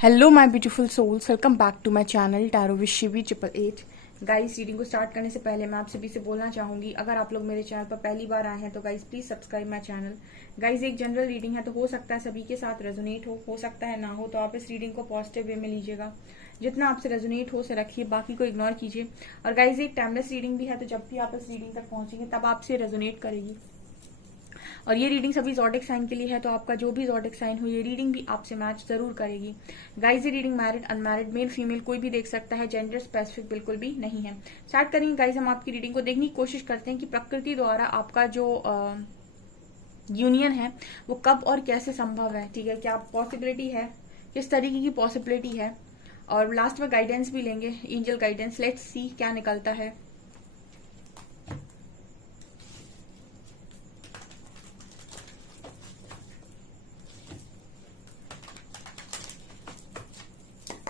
Hello my beautiful souls, welcome back to my channel tarot with Shivi 888। Guys, reading को start करने से पहले मैं आप सभी से बोलना चाहूंगी, अगर आप लोग मेरे चैनल पर पहली बार आए हैं तो guys please subscribe my channel. Guys, एक जनरल रीडिंग है तो हो सकता है सभी के साथ रेजोनेट हो सकता है ना हो, तो आप इस रीडिंग को पॉजिटिव वे में लीजिएगा। जितना आपसे रेजोनेट हो से रखिए, बाकी को इग्नोर कीजिए। और गाइस, एक टाइमलेस रीडिंग भी है, तो जब भी आप इस रीडिंग तक पहुंचेंगे तब आपसे रेजोनेट करेगी। और ये रीडिंग सभी ज़ोडिक साइन के लिए है, तो आपका जो भी ज़ोडिक साइन हो ये रीडिंग भी आपसे मैच जरूर करेगी। गाइस, ये reading married unmarried male female कोई भी देख सकता है, जेंडर स्पेसिफिक बिल्कुल भी नहीं है। स्टार्ट करेंगे गाइस, हम आपकी रीडिंग को देखने की कोशिश करते हैं कि प्रकृति द्वारा आपका जो यूनियन है वो कब और कैसे संभव है। ठीक है, क्या पॉसिबिलिटी है, किस तरीके की पॉसिबिलिटी है, और लास्ट में गाइडेंस भी लेंगे, एंजल गाइडेंस। लेट्स सी क्या निकलता है।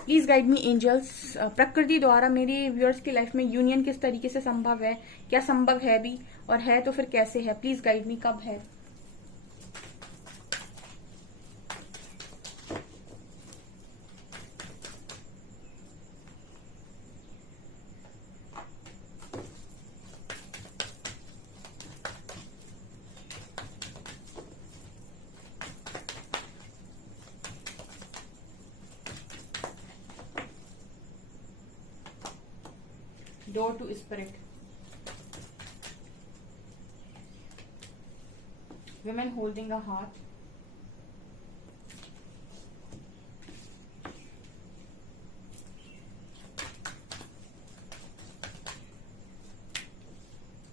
Please guide me angels. प्रकृति द्वारा मेरे व्यूअर्स की लाइफ में यूनियन किस तरीके से संभव है, क्या संभव है भी, और है तो फिर कैसे है। प्लीज गाइड मी, कब है। Door to spirit, women holding a heart,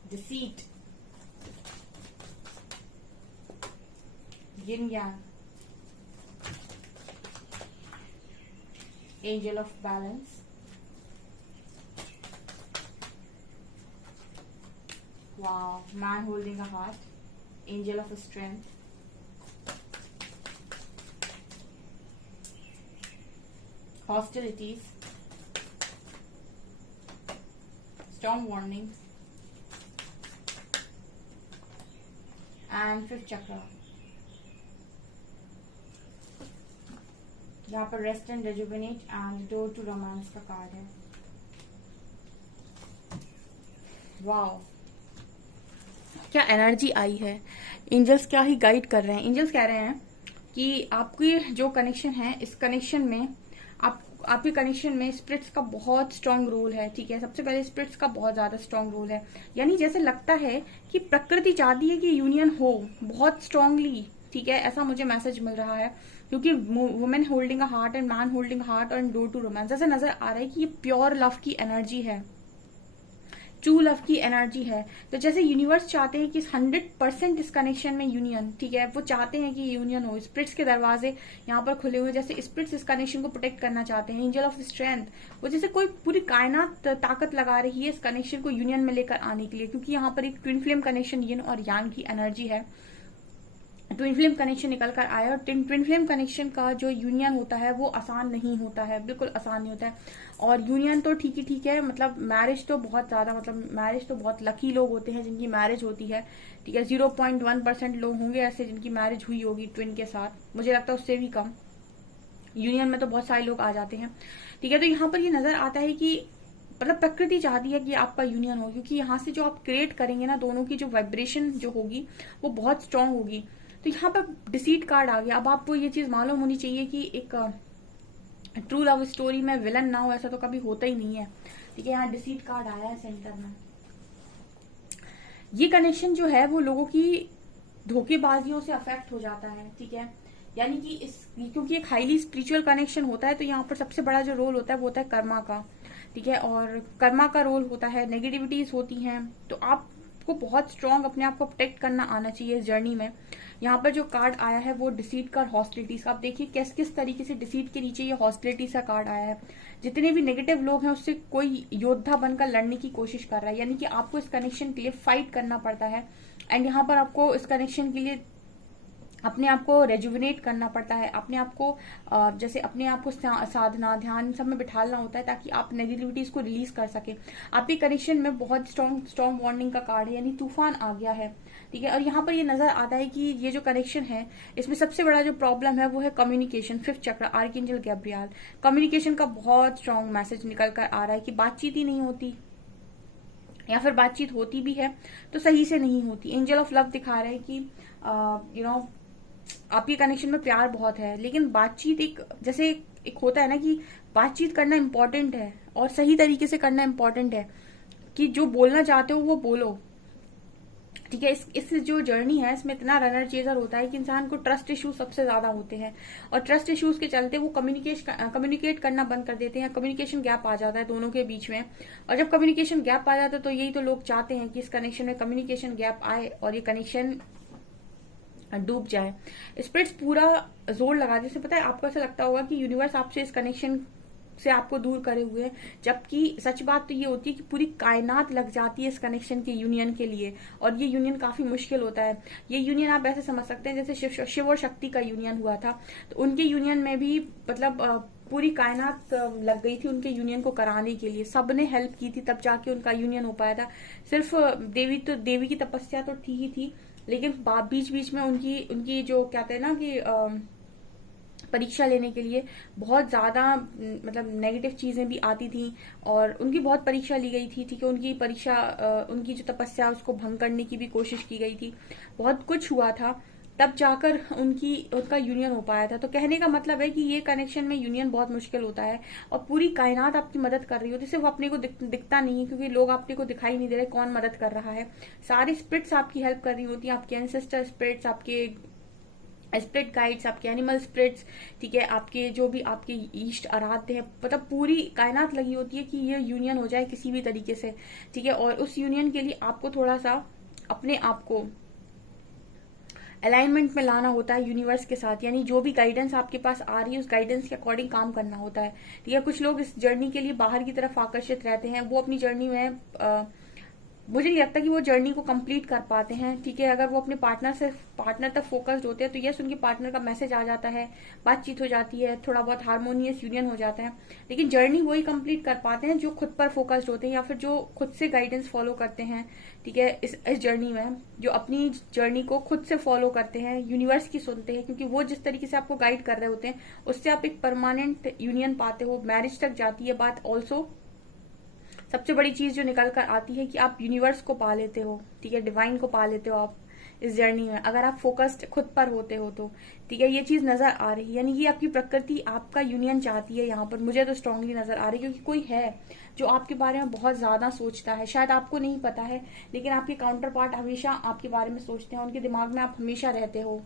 deceit, yin yang, angel of balance, wow, man holding a heart, angel of strength, hostilities, storm warning, and fifth chakra। यहाँ पर rest and rejuvenate and door to romance का card है। Wow, क्या energy आई है। Angels क्या ही guide कर रहे हैं। एंजल्स कह रहे हैं कि आपकी जो कनेक्शन है, इस कनेक्शन में आपके कनेक्शन में स्पिरिट्स का बहुत स्ट्रांग रोल है। ठीक है, सबसे पहले स्पिरिट्स का बहुत ज्यादा स्ट्रांग रोल है। यानी जैसे लगता है कि प्रकृति चाहती है कि यूनियन हो बहुत स्ट्रांगली। ठीक है, ऐसा मुझे मैसेज मिल रहा है, क्योंकि women holding a heart and man holding heart और डोर टू रोमांस, ऐसा नजर आ रहा है कि ये प्योर लव की एनर्जी है, ट्रू लव की एनर्जी है। तो जैसे यूनिवर्स चाहते हैं कि 100% इस कनेक्शन में यूनियन, ठीक है, वो चाहते हैं कि यूनियन हो। स्पिरिट्स के दरवाजे यहाँ पर खुले हुए, जैसे स्पिरिट्स इस कनेक्शन को प्रोटेक्ट करना चाहते हैं। एंजल ऑफ स्ट्रेंथ, वो जैसे कोई पूरी कायनात ताकत लगा रही है इस कनेक्शन को यूनियन में लेकर आने के लिए, क्योंकि यहाँ पर एक ट्विन फ्लेम कनेक्शन यिन और यांग की एनर्जी है। ट्विन फ्लेम कनेक्शन निकल कर आया, और ट्विन फ्लेम कनेक्शन का जो यूनियन होता है वो आसान नहीं होता है, बिल्कुल आसान नहीं होता है। और यूनियन तो ठीक ही ठीक है, मतलब मैरिज तो बहुत ज्यादा, मतलब मैरिज तो बहुत लकी लोग होते हैं जिनकी मैरिज होती है। ठीक है, 0.1% लोग होंगे ऐसे जिनकी मैरिज हुई होगी ट्विन के साथ, मुझे लगता है उससे भी कम। यूनियन में तो बहुत सारे लोग आ जाते हैं। ठीक है, तो यहाँ पर ये नजर आता है कि मतलब प्रकृति चाहती है कि आपका यूनियन हो, क्योंकि यहाँ से जो आप क्रिएट करेंगे ना, दोनों की जो वाइब्रेशन जो होगी वो बहुत स्ट्रांग होगी। तो यहाँ पर डिसीट कार्ड आ गया। अब आपको ये चीज मालूम होनी चाहिए कि एक ट्रू लव स्टोरी में विलन ना हो, ऐसा तो कभी होता ही नहीं है। ठीक है, यहाँ डिसीट कार्ड आया है सेंटर में। ये कनेक्शन जो है वो लोगों की धोखेबाजियों से अफेक्ट हो जाता है। ठीक है, यानी कि क्योंकि एक हाईली स्पिरिचुअल कनेक्शन होता है, तो यहाँ पर सबसे बड़ा जो रोल होता है वो होता है कर्मा का। ठीक है, और कर्मा का रोल होता है, नेगेटिविटीज होती हैं, तो आपको बहुत स्ट्रांग अपने आप को प्रोटेक्ट करना आना चाहिए इस जर्नी में। यहाँ पर जो कार्ड आया है वो डिसीट का, हॉस्टिलिटीज का। आप देखिए किस तरीके से डिसीट के नीचे ये हॉस्टिलिटीज का कार्ड आया है। जितने भी नेगेटिव लोग हैं उससे कोई योद्धा बनकर लड़ने की कोशिश कर रहा है, यानी कि आपको इस कनेक्शन के लिए फाइट करना पड़ता है। एंड यहाँ पर आपको इस कनेक्शन के लिए अपने आप को रेजुविनेट करना पड़ता है, अपने आप को जैसे अपने आप को साधना ध्यान सब में बिठाना होता है, ताकि आप नेगेटिविटीज को रिलीज कर सके। आपके कनेक्शन में बहुत स्ट्रॉन्ग वार्निंग का कार्ड है, यानी तूफान आ गया है। ठीक है। और यहाँ पर ये नजर आता है कि ये जो कनेक्शन है इसमें सबसे बड़ा जो प्रॉब्लम है वो है कम्युनिकेशन। फिफ्थ चक्र, आर्कएंजल गैब्रियल, कम्युनिकेशन का बहुत स्ट्रॉन्ग मैसेज निकल कर आ रहा है कि बातचीत ही नहीं होती, या फिर बातचीत होती भी है तो सही से नहीं होती। एंजल ऑफ लव दिखा रहे हैं कि आपके कनेक्शन में प्यार बहुत है, लेकिन बातचीत जैसे एक होता है ना कि बातचीत करना इंपॉर्टेंट है और सही तरीके से करना इंपॉर्टेंट है, कि जो बोलना चाहते हो वो बोलो, ठीक है। इस जो जर्नी है इसमें इतना रनर चेजर होता है कि इंसान को ट्रस्ट इश्यूज सबसे ज्यादा होते हैं, और ट्रस्ट इश्यूज के चलते वो कम्युनिकेट करना बंद कर देते हैं। कम्युनिकेशन गैप आ जाता है दोनों के बीच में, और जब कम्युनिकेशन गैप आ जाता है तो यही तो लोग चाहते हैं कि इस कनेक्शन में कम्युनिकेशन गैप आए और ये कनेक्शन डूब जाए। स्पिरिट्स पूरा जोर लगा जैसे पता है, आपको ऐसा लगता होगा कि यूनिवर्स आपसे इस कनेक्शन से आपको दूर करे हुए हैं, जबकि सच बात तो ये होती है कि पूरी कायनात लग जाती है इस कनेक्शन के यूनियन के लिए, और ये यूनियन काफी मुश्किल होता है। ये यूनियन आप ऐसे समझ सकते हैं जैसे शिव और शक्ति का यूनियन हुआ था, तो उनके यूनियन में भी मतलब पूरी कायनात लग गई थी उनके यूनियन को कराने के लिए, सबने हेल्प की थी तब जाके उनका यूनियन हो पाया था। सिर्फ देवी की तपस्या तो ही थी, लेकिन बीच बीच में उनकी जो कहते हैं ना कि परीक्षा लेने के लिए बहुत ज्यादा मतलब नेगेटिव चीजें भी आती थी, और उनकी बहुत परीक्षा ली गई थी, ठीक है। उनकी परीक्षा उनकी जो तपस्या उसको भंग करने की भी कोशिश की गई थी, बहुत कुछ हुआ था, तब जाकर उनका यूनियन हो पाया था। तो कहने का मतलब है कि ये कनेक्शन में यूनियन बहुत मुश्किल होता है, और पूरी कायनात आपकी मदद कर रही होती है, सिर्फ अपने को दिखता नहीं है क्योंकि लोग आपने को दिखाई नहीं दे रहे कौन मदद कर रहा है। सारी स्पिरिट्स आपकी हेल्प कर रही होती है, आपके एंसेस्टर स्पिरिट्स, आपके स्पिरिट गाइड्स, आपके एनिमल स्पिरिट्स, ठीक है, आपके जो भी आपके ईष्ट आराध्य है, मतलब पूरी कायनात लगी होती है कि ये यूनियन हो जाए किसी भी तरीके से, ठीक है। और उस यूनियन के लिए आपको थोड़ा सा अपने आप को अलाइनमेंट में लाना होता है यूनिवर्स के साथ, यानी जो भी गाइडेंस आपके पास आ रही है उस गाइडेंस के अकॉर्डिंग काम करना होता है, ठीक है। कुछ लोग इस जर्नी के लिए बाहर की तरफ आकर्षित रहते हैं, वो अपनी जर्नी में मुझे नहीं लगता कि वो जर्नी को कंप्लीट कर पाते हैं, ठीक है। अगर वो अपने पार्टनर तक फोकस्ड होते हैं तो यस उनके पार्टनर का मैसेज आ जाता है, बातचीत हो जाती है, थोड़ा बहुत हार्मोनियस यूनियन हो जाता है, लेकिन जर्नी वही कंप्लीट कर पाते हैं जो खुद पर फोकस्ड होते हैं या फिर जो खुद से गाइडेंस फॉलो करते हैं, ठीक है। इस जर्नी में जो अपनी जर्नी को खुद से फॉलो करते हैं, यूनिवर्स की सुनते हैं, क्योंकि वो जिस तरीके से आपको गाइड कर रहे होते हैं उससे आप एक परमानेंट यूनियन पाते हो, मैरिज तक जाती है बात। ऑल्सो सबसे बड़ी चीज जो निकल कर आती है कि आप यूनिवर्स को पा लेते हो, ठीक है, डिवाइन को पा लेते हो आप इस जर्नी में, अगर आप फोकस्ड खुद पर होते हो तो, ठीक है। ये चीज नजर आ रही है, यानी कि आपकी प्रकृति आपका यूनियन चाहती है यहाँ पर, मुझे तो स्ट्रांगली नजर आ रही है, क्योंकि कोई है जो आपके बारे में बहुत ज्यादा सोचता है, शायद आपको नहीं पता है, लेकिन आपके काउंटर पार्ट हमेशा आपके बारे में सोचते हैं, उनके दिमाग में आप हमेशा रहते हो,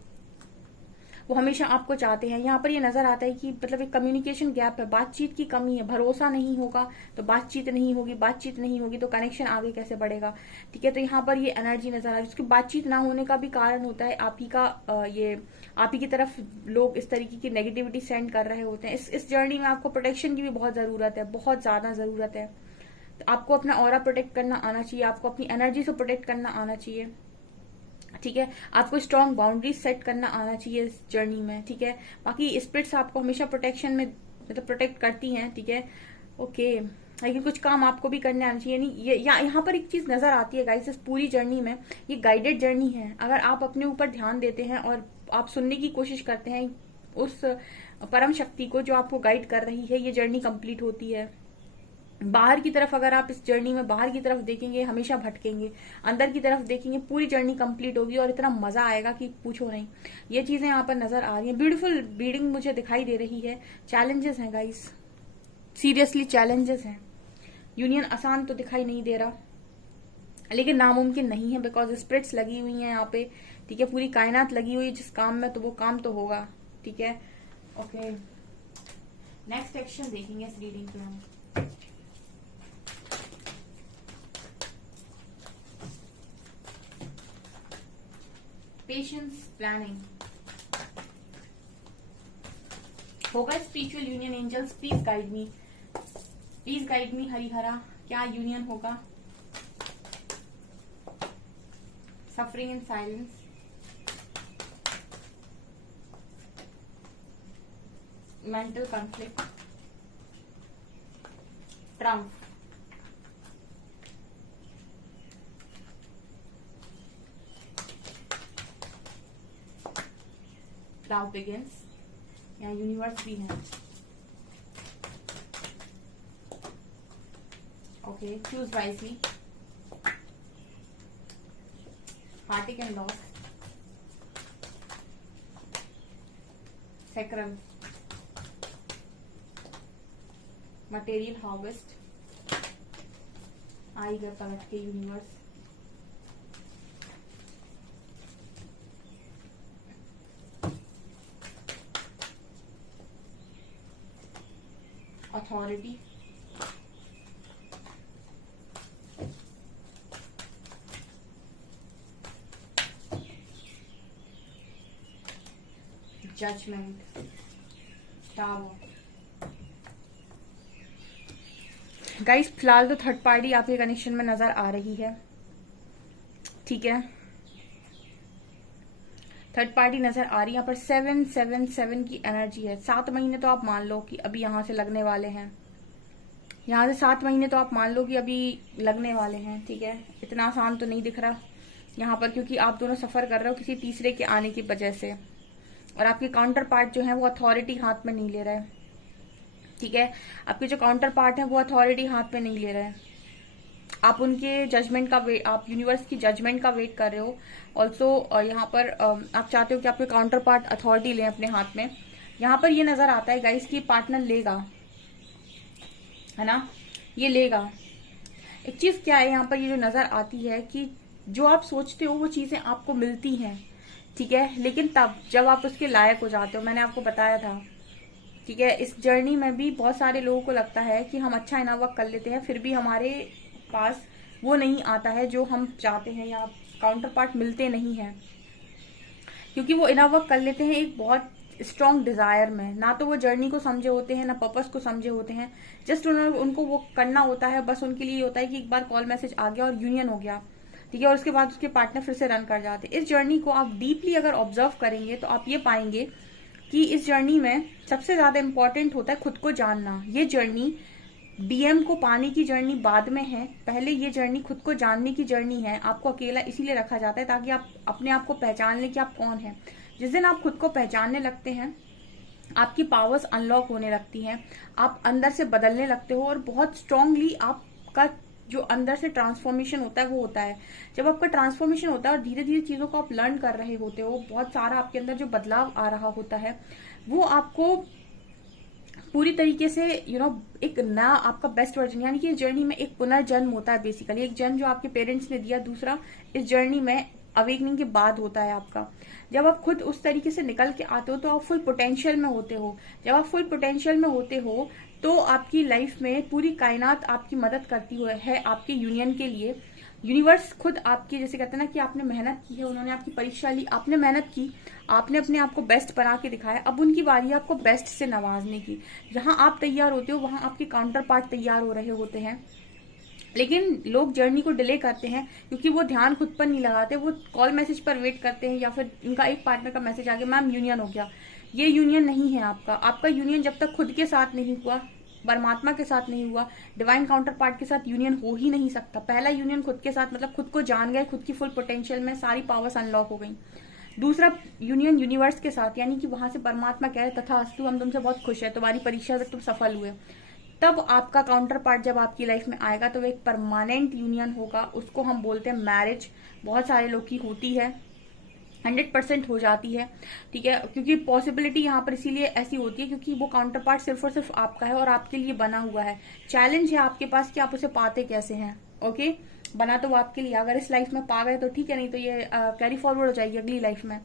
वो हमेशा आपको चाहते हैं। यहाँ पर ये नजर आता है कि मतलब एक कम्युनिकेशन गैप है, बातचीत की कमी है, भरोसा नहीं होगा तो बातचीत नहीं होगी, बातचीत नहीं होगी तो कनेक्शन आगे कैसे बढ़ेगा, ठीक है। तो यहाँ पर ये एनर्जी नजर आ रही है, उसकी बातचीत ना होने का भी कारण होता है आप ही का आप ही की तरफ लोग इस तरीके की नेगेटिविटी सेंड कर रहे होते हैं। इस जर्नी में आपको प्रोटेक्शन की भी बहुत जरूरत है, बहुत ज्यादा जरूरत है। तो आपको अपना ऑरा प्रोटेक्ट करना आना चाहिए, आपको अपनी एनर्जी से प्रोटेक्ट करना आना चाहिए, ठीक है। आपको स्ट्रॉन्ग बाउंड्रीज सेट करना आना चाहिए इस जर्नी में, ठीक है। बाकी स्पिरिट्स आपको हमेशा प्रोटेक्शन में मतलब प्रोटेक्ट करती हैं, ठीक है, ओके। लेकिन कुछ काम आपको भी करने आना चाहिए। नहीं यहाँ पर एक चीज नजर आती है गाइस, इस पूरी जर्नी में ये गाइडेड जर्नी है। अगर आप अपने ऊपर ध्यान देते हैं और आप सुनने की कोशिश करते हैं उस परम शक्ति को जो आपको गाइड कर रही है, ये जर्नी कंप्लीट होती है। बाहर की तरफ अगर आप इस जर्नी में बाहर की तरफ देखेंगे हमेशा भटकेंगे, अंदर की तरफ देखेंगे पूरी जर्नी कंप्लीट होगी और इतना मजा आएगा कि पूछो नहीं। ये चीजें यहाँ पर नजर आ रही हैं, ब्यूटीफुल ब्रीडिंग मुझे दिखाई दे रही है। चैलेंजेस हैं गाइस, सीरियसली चैलेंजेस हैं। यूनियन आसान तो दिखाई नहीं दे रहा, लेकिन नामुमकिन नहीं है, बिकॉज स्पिरिट्स लगी हुई है यहाँ पे, ठीक है। पूरी कायनात लगी हुई है जिस काम में, तो वो काम तो होगा, ठीक है, ओके। नेक्स्ट एक्शन देखेंगे इस रीडिंग पे हम। पेशेंस, प्लानिंग होगा spiritual union. Angels please guide me, please guide me Harihara, क्या यूनियन होगा। Suffering in silence, mental conflict, trump, love begins, यहाँ यूनिवर्स भी है। Okay, choose wisely, heartache and loss, sacral, material harvest, आएगा पलट के universe, authority, judgement, tower. Guys फिलहाल तो थर्ड पार्टी आपके कनेक्शन में नजर आ रही है, ठीक है, थर्ड पार्टी नजर आ रही है। यहाँ पर 777 की एनर्जी है। 7 महीने तो आप मान लो कि अभी यहाँ से लगने वाले हैं, यहाँ से 7 महीने तो आप मान लो कि अभी लगने वाले हैं, ठीक है। इतना आसान तो नहीं दिख रहा यहाँ पर, क्योंकि आप दोनों सफर कर रहे हो किसी तीसरे के आने की वजह से, और आपके काउंटर पार्ट जो है वो अथॉरिटी हाथ में नहीं ले रहा है, ठीक है। आपके जो काउंटर पार्ट है वो अथॉरिटी हाथ में नहीं ले रहा है। आप उनके जजमेंट का वेट, आप यूनिवर्स की जजमेंट का वेट कर रहे हो। ऑल्सो यहाँ पर आप चाहते हो कि आपके काउंटर पार्ट अथॉरिटी लें अपने हाथ में। यहाँ पर ये नजर आता है गाइस कि पार्टनर लेगा, है ना, ये लेगा। एक चीज क्या है यहाँ पर, ये जो नजर आती है कि जो आप सोचते हो वो चीजें आपको मिलती हैं, ठीक है, लेकिन तब जब आप उसके लायक हो जाते हो। मैंने आपको बताया था, ठीक है। इस जर्नी में भी बहुत सारे लोगों को लगता है कि हम अच्छा इनफ वर्क कर लेते हैं, फिर भी हमारे पास वो नहीं आता है जो हम चाहते हैं, या काउंटर पार्ट मिलते नहीं हैं, क्योंकि वो इनफ वर्क कर लेते हैं एक बहुत स्ट्रॉन्ग डिजायर में। ना तो वो जर्नी को समझे होते हैं, ना पर्पस को समझे होते हैं। जस्ट उनको वो करना होता है, बस उनके लिए होता है कि एक बार कॉल मैसेज आ गया और यूनियन हो गया, ठीक है, और उसके बाद उसके पार्टनर फिर से रन कर जाते। इस जर्नी को आप डीपली अगर ऑब्जर्व करेंगे तो आप ये पाएंगे कि इस जर्नी में सबसे ज्यादा इंपॉर्टेंट होता है खुद को जानना। ये जर्नी डीएम को पाने की जर्नी बाद में है, पहले ये जर्नी खुद को जानने की जर्नी है। आपको अकेला इसीलिए रखा जाता है ताकि आप अपने आप को पहचान लें कि आप कौन हैं। जिस दिन आप खुद को पहचानने लगते हैं, आपकी पावर्स अनलॉक होने लगती हैं, आप अंदर से बदलने लगते हो, और बहुत स्ट्रांगली आपका जो अंदर से ट्रांसफॉर्मेशन होता है वो होता है। जब आपका ट्रांसफॉर्मेशन होता है और धीरे धीरे चीजों को आप लर्न कर रहे होते हो, बहुत सारा आपके अंदर जो बदलाव आ रहा होता है वो आपको पूरी तरीके से एक नया आपका बेस्ट वर्जन, यानी कि इस जर्नी में एक पुनर्जन्म होता है। बेसिकली एक जन्म जो आपके पेरेंट्स ने दिया, दूसरा इस जर्नी में अवेकनिंग के बाद होता है आपका। जब आप खुद उस तरीके से निकल के आते हो तो आप फुल पोटेंशियल में होते हो। जब आप फुल पोटेंशियल में होते हो तो आपकी लाइफ में पूरी कायनात आपकी मदद करती है आपके यूनियन के लिए। यूनिवर्स खुद आपकी, जैसे कहते हैं ना कि आपने मेहनत की है, उन्होंने आपकी परीक्षा ली, आपने मेहनत की, आपने अपने आप को बेस्ट बना के दिखाया, अब उनकी बारी है आपको बेस्ट से नवाजने की। जहां आप तैयार होते हो वहां आपके काउंटर पार्ट तैयार हो रहे होते हैं। लेकिन लोग जर्नी को डिले करते हैं क्योंकि वो ध्यान खुद पर नहीं लगाते, वो कॉल मैसेज पर वेट करते हैं, या फिर इनका एक पार्टनर का मैसेज आ गया, मैम यूनियन हो गया। ये यूनियन नहीं है आपका। आपका यूनियन जब तक खुद के साथ नहीं हुआ, परमात्मा के साथ नहीं हुआ, डिवाइन काउंटर पार्ट के साथ यूनियन हो ही नहीं सकता। पहला यूनियन खुद के साथ, मतलब खुद को जान गए, खुद की फुल पोटेंशियल में सारी पावर्स अनलॉक हो गई। दूसरा यूनियन यूनिवर्स के साथ, यानी कि वहां से परमात्मा कह रहे तथास्तु, हम तुमसे बहुत खुश है, तुम्हारी परीक्षा से तुम सफल हुए। तब आपका काउंटर पार्ट जब आपकी लाइफ में आएगा तो वो एक परमानेंट यूनियन होगा। उसको हम बोलते हैं मैरिज। बहुत सारे लोग की होती है, 100% हो जाती है, ठीक है, क्योंकि पॉसिबिलिटी यहाँ पर इसीलिए ऐसी होती है क्योंकि वो काउंटर पार्ट सिर्फ और सिर्फ आपका है और आपके लिए बना हुआ है। चैलेंज है आपके पास कि आप उसे पाते कैसे हैं। ओके, बना तो वो आपके लिए, अगर इस लाइफ में पा गए तो ठीक है, नहीं तो ये कैरी फॉरवर्ड हो जाएगी अगली लाइफ में,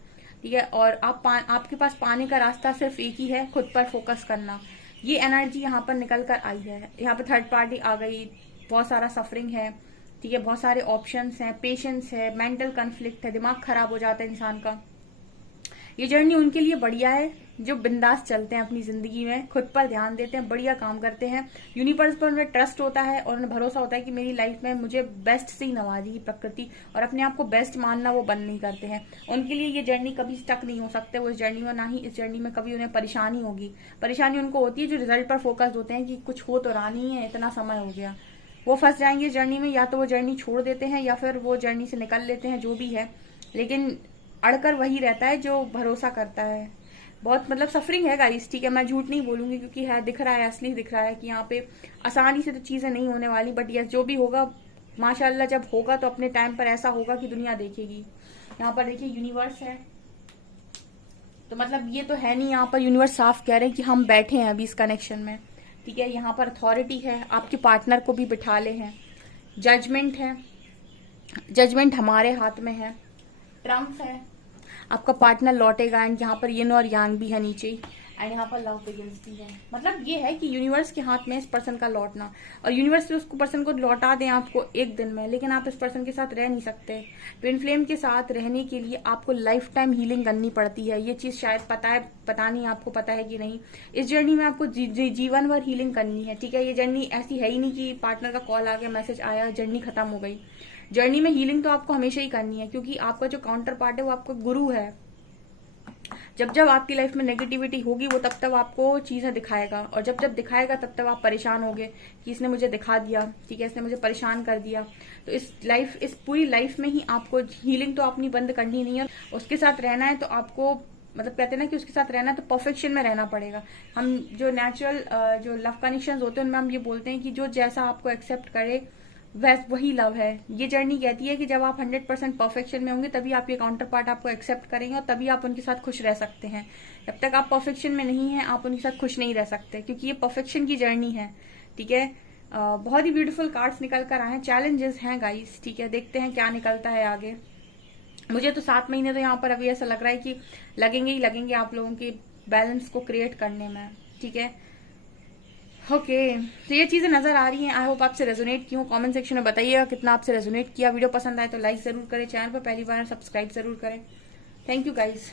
ठीक है। और आपके पास पाने का रास्ता सिर्फ एक ही है, खुद पर फोकस करना। ये एनर्जी यहाँ पर निकल कर आई है। यहाँ पर थर्ड पार्टी आ गई, बहुत सारा सफरिंग है, ठीक है, बहुत सारे ऑप्शंस हैं, पेशेंस है, मेंटल कॉन्फ्लिक्ट है, दिमाग खराब हो जाता है इंसान का। ये जर्नी उनके लिए बढ़िया है जो बिंदास चलते हैं अपनी जिंदगी में, खुद पर ध्यान देते हैं, बढ़िया काम करते हैं, यूनिवर्स पर उन्हें ट्रस्ट होता है और उन्हें भरोसा होता है कि मेरी लाइफ में मुझे बेस्ट से ही नवाजेगी प्रकृति, और अपने आप को बेस्ट मानना वो बंद नहीं करते हैं। उनके लिए ये जर्नी कभी स्टक नहीं हो सकते वो इस जर्नी में, ना ही इस जर्नी में कभी उन्हें परेशानी होगी। परेशानी उनको होती है जो रिजल्ट पर फोकस होते हैं कि कुछ हो तो रहा नहीं है, इतना समय हो गया, वो फंस जाएंगे जर्नी में। या तो वो जर्नी छोड़ देते हैं या फिर वो जर्नी से निकल लेते हैं, जो भी है, लेकिन अड़कर वही रहता है जो भरोसा करता है। बहुत मतलब सफरिंग है गाइस, ठीक है, मैं झूठ नहीं बोलूंगी, क्योंकि है दिख रहा है, असली दिख रहा है कि यहाँ पे आसानी से तो चीजें नहीं होने वाली, बट यस जो भी होगा माशाल्लाह जब होगा तो अपने टाइम पर ऐसा होगा कि दुनिया देखेगी। यहाँ पर देखिए यूनिवर्स है, तो मतलब ये तो है नहीं, यहाँ पर यूनिवर्स साफ कह रहे हैं कि हम बैठे हैं अभी इस कनेक्शन में, ठीक है। यहाँ पर अथॉरिटी है, आपके पार्टनर को भी बिठा ले हैं, जजमेंट है, जजमेंट हमारे हाथ में है, ट्रम्प है, आपका पार्टनर लौटेगा, एंड यहाँ पर यिन और यांग भी है नीचे ही, एंड यहाँ पर लव बिगिंस भी है। मतलब ये है कि यूनिवर्स के हाथ में इस पर्सन का लौटना, और यूनिवर्स उसको पर्सन को लौटा दें आपको एक दिन में, लेकिन आप इस पर्सन के साथ रह नहीं सकते। ट्विन फ्लेम के साथ रहने के लिए आपको लाइफ टाइम हीलिंग करनी पड़ती है, ये चीज शायद पता है, पता नहीं आपको पता है कि नहीं। इस जर्नी में आपको जीवन भर हीलिंग करनी है, ठीक है। ये जर्नी ऐसी है ही नहीं कि पार्टनर का कॉल आ गया, मैसेज आया, जर्नी खत्म हो गई। जर्नी में हीलिंग तो आपको हमेशा ही करनी है, क्योंकि आपका जो काउंटर पार्ट है वो आपका गुरु है। जब जब आपकी लाइफ में नेगेटिविटी होगी वो तब तब आपको चीजें दिखाएगा, और जब जब दिखाएगा तब तब आप परेशान होगे कि इसने मुझे दिखा दिया, ठीक है, इसने मुझे परेशान कर दिया। तो इस पूरी लाइफ में ही आपको हीलिंग तो अपनी बंद करनी नहीं है। उसके साथ रहना है तो आपको, मतलब कहते हैं ना कि उसके साथ रहना तो परफेक्शन में रहना पड़ेगा। हम जो नेचुरल जो लव कनेक्शंस होते हैं उनमें हम ये बोलते हैं कि जो जैसा आपको एक्सेप्ट करे वही लव है। ये जर्नी कहती है कि जब आप 100% परफेक्शन में होंगे तभी आपके काउंटर पार्ट आपको एक्सेप्ट करेंगे, और तभी आप उनके साथ खुश रह सकते हैं। जब तक आप परफेक्शन में नहीं है आप उनके साथ खुश नहीं रह सकते, क्योंकि ये परफेक्शन की जर्नी है, ठीक है। बहुत ही ब्यूटीफुल कार्ड्स निकल कर आए हैं, चैलेंजेस हैं गाइस, ठीक है। देखते हैं क्या निकलता है आगे। मुझे तो 7 महीने तो यहाँ पर अभी ऐसा लग रहा है कि लगेंगे ही लगेंगे आप लोगों के बैलेंस को क्रिएट करने में, ठीक है। ओके तो ये चीजें नजर आ रही हैं। आई होप आपसे रेजोनेट की हूँ। कमेंट सेक्शन में बताइएगा कितना आपसे रेजोनेट किया। वीडियो पसंद आए तो लाइक जरूर करें, चैनल पर पहली बार सब्सक्राइब जरूर करें। Thank you guys.